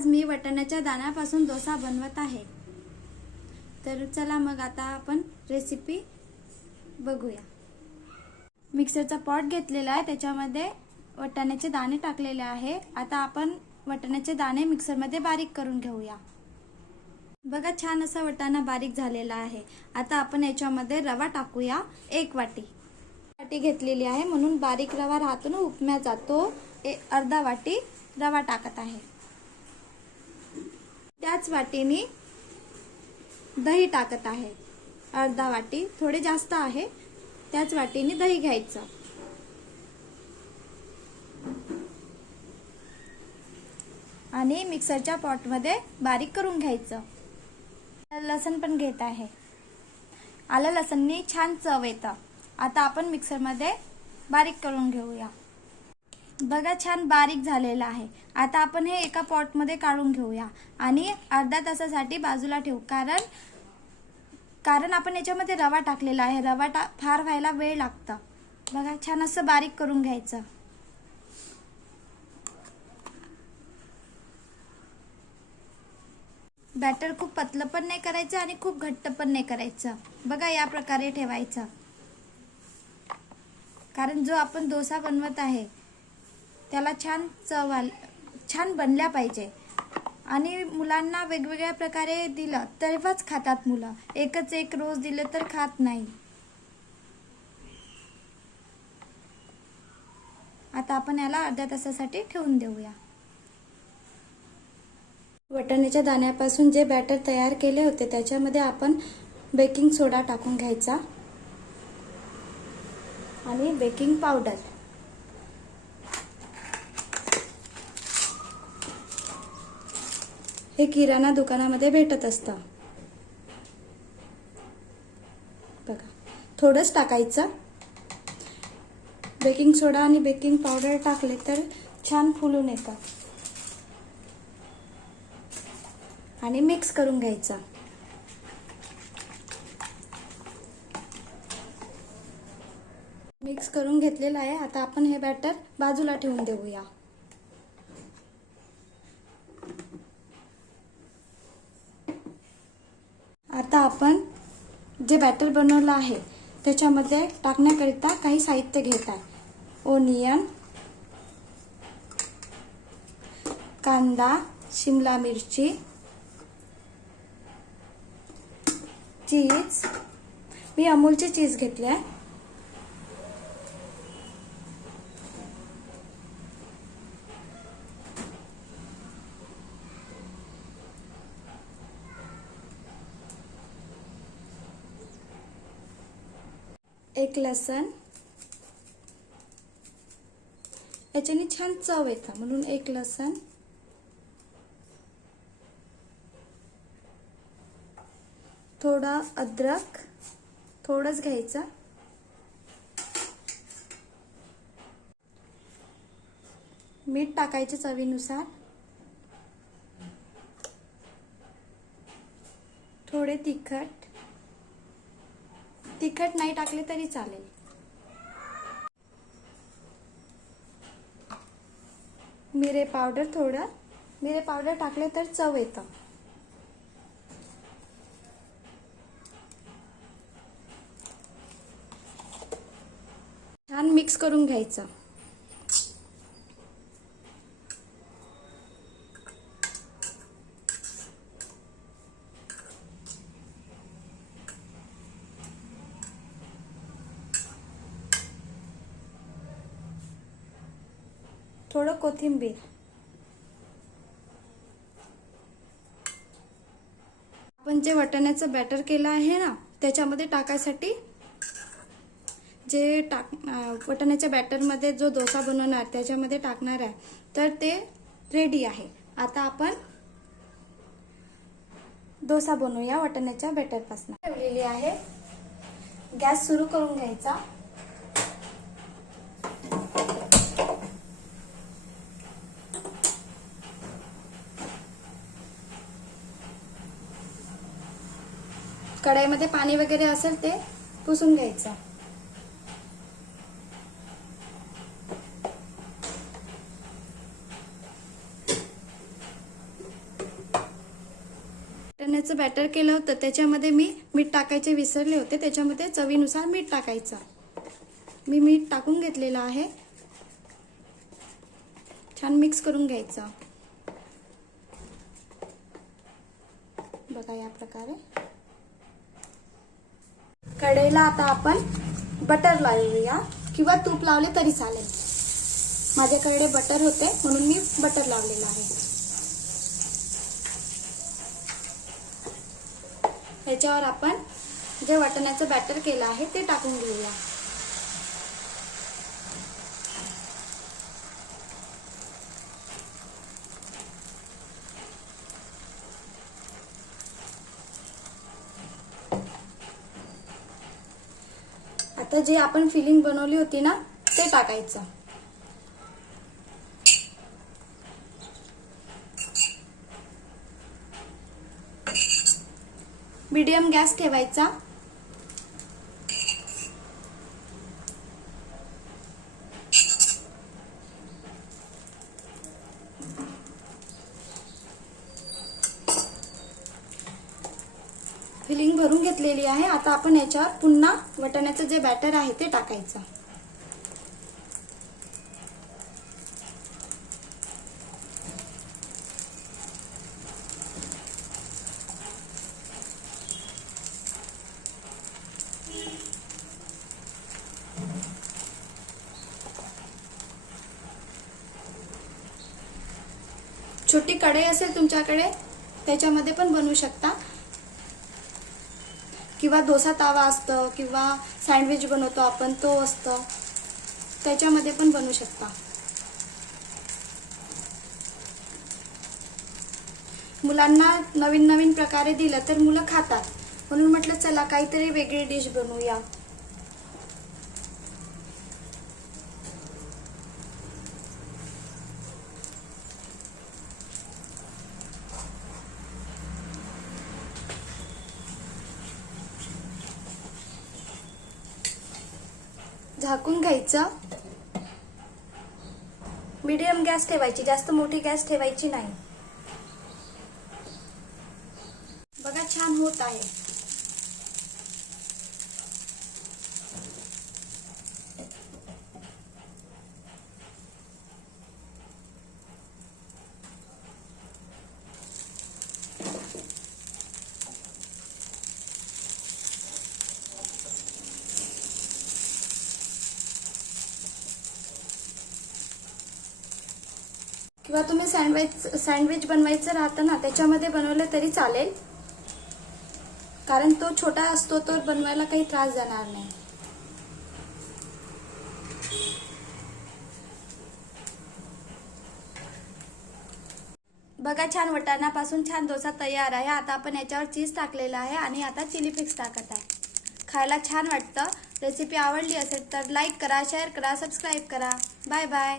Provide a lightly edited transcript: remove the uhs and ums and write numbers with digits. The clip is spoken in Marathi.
आज मी वाटाण्याच्या दाण्यापासून डोसा बनवत आहे। तर चला मग आता आपण रेसिपी बघूया। मिक्सरचा पॉट घेतलेला आहे, त्याच्यामध्ये वाटाण्याचे दाणे टाकलेले आहे। आता आपण वाटाण्याचे दाणे मिक्सरमध्ये बारीक करून घेऊया। बघा छान असा वाटाणा बारीक झालेला आहे। आता आपण याच्यामध्ये रवा टाकूया। 1 वाटी घेतलेली आहे, म्हणून बारीक रवा राहतो ना उपम्याचा, तो अर्धा वाटी रवा टाकत आहे। त्याच वाटीने दही टाकत आहे, अर्धा वाटी, थोडे जास्त आहे। त्याच वाटीने दही घ्यायचं आणि मिक्सरच्या पॉटमध्ये बारीक करून घ्यायचं। लसण पण घेत आहे, आलं लसणनी छान चव येतं। आता आपण मिक्सरमध्ये बारीक करून घेऊया। बघा छान बारीक झालेला आहे। आता आपण हे एका पॉटमध्ये काढून घेऊया आणि अर्धा तासासाठी बाजूला ठेवू, कारण आपण याच्यामध्ये रवा टाकलेला आहे। रवा फार व्हायला वेळ लागतो। बघा छान असं बारीक करून घ्यायचं। बॅटर खूप पतलं पण नाही करायचं आणि खूप घट्ट पण नाही करायचं। बघा या प्रकारे ठेवायचं, कारण जो आपण डोसा बनवत आहे त्याला छान बनल्या पाहिजे। आणि मुलांना वेगवेगळ्या प्रकारे दिलं तेव्हाच खातात मुलं, एकच एक रोज दिलं तर खात नाही। आता आपण याला अर्ध्या तासासाठी ठेवून देऊया। वाटाण्याच्या दाण्यापासून जे बॅटर तयार केले होते त्याच्यामध्ये आपण बेकिंग सोडा टाकून घ्यायचा आणि बेकिंग पावडर। हे किराणा दुकानामध्ये भेटत असतं। बघा थोडंच टाकायचं। बेकिंग सोडा आणि बेकिंग पावडर टाकले तर छान फुलून येतं आणि मिक्स करून घ्यायचं। मिक्स करून घेतलेलं आहे। आता आपण हे बॅटर बाजूला ठेवून देऊया। आता आपण जे बॅटर बनवलं आहे त्याच्यामध्ये टाकण्याकरिता काही साहित्य घेत आहे। ओनियन, कांदा, शिमला मिरची, चीज, मी अमूलचे चीज घेतले आहे, एक लसण, याच्याने छान चव येतं म्हणून एक लसण, थोडा अद्रक, थोडंच घ्यायचं, मीठ टाकायचे चवीनुसार, थोडे तिखट नाही टाकले तरी चालेल। मिरे पावडर, थोडं मिरे पावडर टाकले तर चव येतं। छान मिक्स करून घ्यायचं। थोडं कोथिंबीर, आपण जे वाटाण्याचं बॅटर केलं आहे ना त्याच्यामध्ये टाकायसाठी जे वाटाण्याच्या बॅटरमध्ये जो डोसा बनवणार त्याच्यामध्ये टाकणार आहे, तर ते रेडी आहे। आता आपण डोसा बनवूया वाटाण्याच्या बॅटरपासून। ठेवलेली आहे, गॅस सुरू करून घ्यायचा। कढईमध्ये पाणी वगैरे असेल ते पुसून घ्यायचं। वाटाण्याचं बॅटर केलं होतं त्याच्यामध्ये मी मीठ टाकायचे विसरले होते. त्याच्यामध्ये चवीनुसार मीठ टाकायचं. मी मीठ टाकून घेतलेलं आहे. छान मिक्स करून घ्यायचं. बघा या प्रकारे. कढईला आता आपण बटर लावूया किंवा तूप लावले तरी चालेल. माझ्याकडे बटर होते म्हणून मी बटर लावलेलं आहे. ह्याच्यावर आपण जे वाटाण्याचं बॅटर केलं आहे ते टाकून घेऊया. आता जे आपण फिलिंग बनवली होती ना ते टाकायचं. मीडियम गॅस ठेवायचा. फिलिंग भरून घेतलेली आहे. आता आपण याच्यावर पुन्हा वाटाण्याचं जे बॅटर आहे ते टाकायचं. छोटी कढई असेल तुमच्याकडे त्याच्यामध्ये पण बनवू शकता किंवा डोसा तावा असतो किंवा सँडविच बनवतो आपण तो असतो त्याच्यामध्ये पण बनवू शकता. मुलांना नवीन नवीन प्रकारे दिलं तर मुलं खातात म्हणून म्हटलं चला काहीतरी वेगळी डिश बनवूया. झाकून घ्यायचं. मीडियम गॅस ठेवायची, जास्त मोठी गॅस ठेवायची नाही. बघा छान होत आहे. किंवा तुम्ही सँडविच बनवायचं राहतं ना त्याच्यामध्ये बनवलं तरी चालेल, कारण तो छोटा असतो तो बनवायला काही त्रास जाणार नाही. बघा छान वाटाण्यापासून छान डोसा तयार आहे. आता आपण याच्यावर चीज टाकलेला आहे आणि आता चिली फ्लेक्स टाकत आहे. खायला छान वाटतं. रेसिपी आवडली असेल तर लाईक करा, शेअर करा, सबस्क्राईब करा. Bye bye.